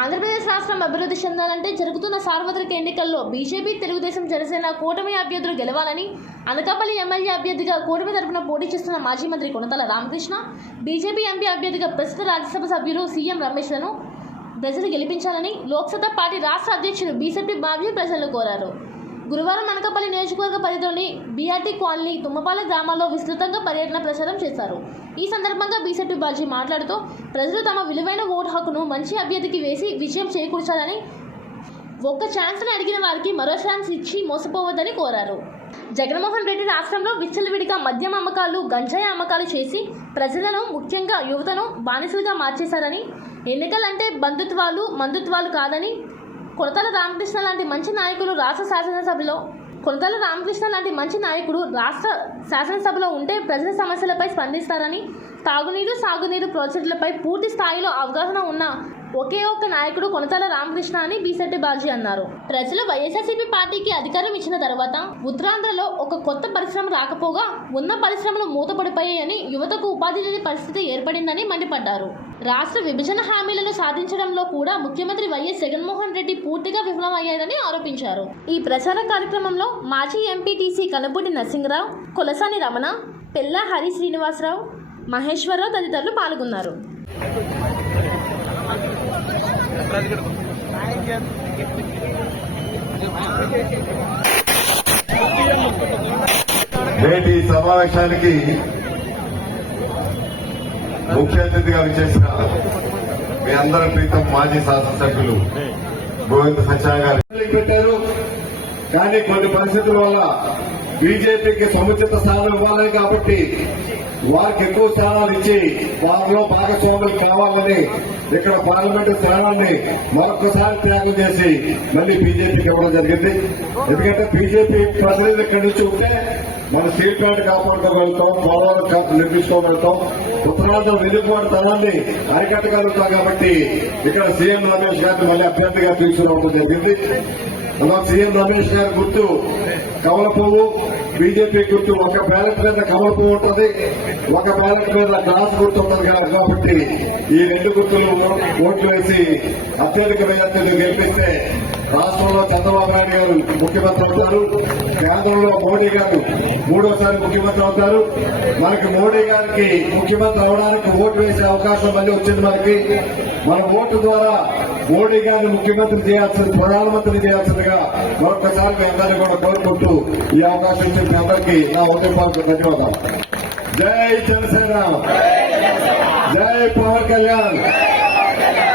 ఆంధ్రప్రదేశ్ రాష్ట్రం అభివృద్ధి చెందాలంటే జరుగుతున్న సార్వత్రిక ఎన్నికల్లో బీజేపీ, తెలుగుదేశం, జనసేన కూటమి అభ్యర్థులు గెలవాలని అనకాపల్లి ఎమ్మెల్యే అభ్యర్థిగా కూటమి తరపున పోటీ చేస్తున్న మాజీ మంత్రి కొనతాల రామకృష్ణ, బీజేపీ ఎంపీ అభ్యర్థిగా ప్రస్తుత రాజ్యసభ సభ్యులు సీఎం రమేష్లను ప్రజలు గెలిపించాలని లోక్సత్తా పార్టీ రాష్ట్ర అధ్యక్షుడు బీసెట్టి బాబ్జీ ప్రజలను కోరారు. గురువారం అనకాపల్లి నియోజకవర్గ పరిధిలోని బీఆర్టీ కాలనీ, తుమ్మపాల గ్రామాల్లో విస్తృతంగా పర్యటన ప్రచారం చేశారు. ఈ సందర్భంగా బీసెట్టి బాబ్జీ మాట్లాడుతూ ప్రజలు తమ విలువైన ఓటు హక్కును మంచి అభ్యర్థికి వేసి విజయం చేకూర్చాలని, ఒక్క ఛాన్స్ని అడిగిన వారికి మరో ఛాన్స్ ఇచ్చి మోసపోవద్దని కోరారు. జగన్మోహన్ రెడ్డి రాష్ట్రంలో విచ్చలవిడిగా మద్యం అమ్మకాలు, గంజాయి అమ్మకాలు చేసి ప్రజలను, ముఖ్యంగా యువతను బానిసలుగా మార్చేశారని, ఎన్నికలంటే మందుత్వాలు కాదని, కొనతాల రామకృష్ణ లాంటి మంచి నాయకులు రాష్ట్ర శాసనసభలో ఉంటే ప్రజల సమస్యలపై స్పందిస్తారని, తాగునీరు, సాగునీరు ప్రాజెక్టులపై పూర్తి స్థాయిలో అవగాహన ఉన్న ఒకే ఒక్క నాయకుడు కొనతాల రామకృష్ణ అని బీసెట్టి బాబ్జీ అన్నారు. ప్రజలు వైఎస్ఆర్సీపీ పార్టీకి అధికారం ఇచ్చిన తర్వాత ఉత్తరాంధ్రలో ఒక కొత్త పరిశ్రమ రాకపోగా ఉన్న పరిశ్రమలు మూతపడిపోయాయని, యువతకు ఉపాధి లేని పరిస్థితి ఏర్పడిందని మండిపడ్డారు. రాష్ట్ర విభజన హామీలను సాధించడంలో కూడా ముఖ్యమంత్రి వైఎస్ జగన్మోహన్ రెడ్డి పూర్తిగా విఫలమయ్యారని ఆరోపించారు. ఈ ప్రచార కార్యక్రమంలో మాజీ ఎంపీటీసీ కనపూడి నరసింగరావు, కొలసాని రమణ, పెల్లా హరి శ్రీనివాసరావు, మహేశ్వరరావు తదితరులు పాల్గొన్నారు. నేటి సమావేశానికి ముఖ్య అతిథిగా విచ్చేసిన మీ అందరి ప్రీతం మాజీ శాసనసభ్యులు గోవింద సత్యనారాయణ గారు పెట్టారు. కానీ కొన్ని పరిస్థితుల వల్ల బీజేపీకి సముచిత స్థానం ఇవ్వాలి కాబట్టి వారికి ఎక్కువ స్థానాలు ఇచ్చి వారిలో భాగస్వాములు కావాలని ఇక్కడ పార్లమెంటు స్థానాన్ని మరొకసారి త్యాగం చేసి మళ్లీ బీజేపీకి ఇవ్వడం జరిగింది. ఎందుకంటే బీజేపీ ప్రతినిధులు ఇక్కడి నుంచి ఉంటే మన స్టీల్ ప్లాంట్ కాపాడుకోగలుగుతాం, పోలవరం నిర్మించుకోగలుగుతాం, ఉత్తరాంధ్ర వెలుగుబాటుతనాన్ని అరికట్టగలుగుతాం. కాబట్టి ఇక్కడ సీఎం రమేష్ గారిని మళ్ళీ అభ్యర్థిగా తీసుకురావడం జరిగింది. అలా సీఎం రమేష్ గారి గుర్తు కమల పువ్వు, బీజేపీ గుర్తు ఒక బ్యాలెట్ మీద కమల పువ్వు ఉంటుంది, ఒక బ్యాలెట్ మీద గ్లాస్ గుర్తు ఉంటుంది కాబట్టి ఈ రెండు గుర్తులు ఓట్లు వేసి అత్యధిక మెజార్టీలు గెలిపిస్తే రాష్ట్రంలో చంద్రబాబు నాయుడు గారు ముఖ్యమంత్రి అవుతారు, కేంద్రంలో మోడీ గారు మూడోసారి ముఖ్యమంత్రి అవుతారు. మనకి మోడీ గారికి ముఖ్యమంత్రి అవడానికి ఓటు వేసే అవకాశం మళ్ళీ వచ్చింది. మన ఓటు ద్వారా మోడీ గారిని ముఖ్యమంత్రి చేయాల్సింది, ప్రధానమంత్రి చేయాల్సిందిగా మరొకసారి మీ అందరినీ కూడా కోరుకుంటూ ఈ అవకాశం ఇచ్చిన మీ అందరికీ నా ఉదయపూర్వక ధన్యవాదాలు. జై జనసేన, జై పవన్ కళ్యాణ్.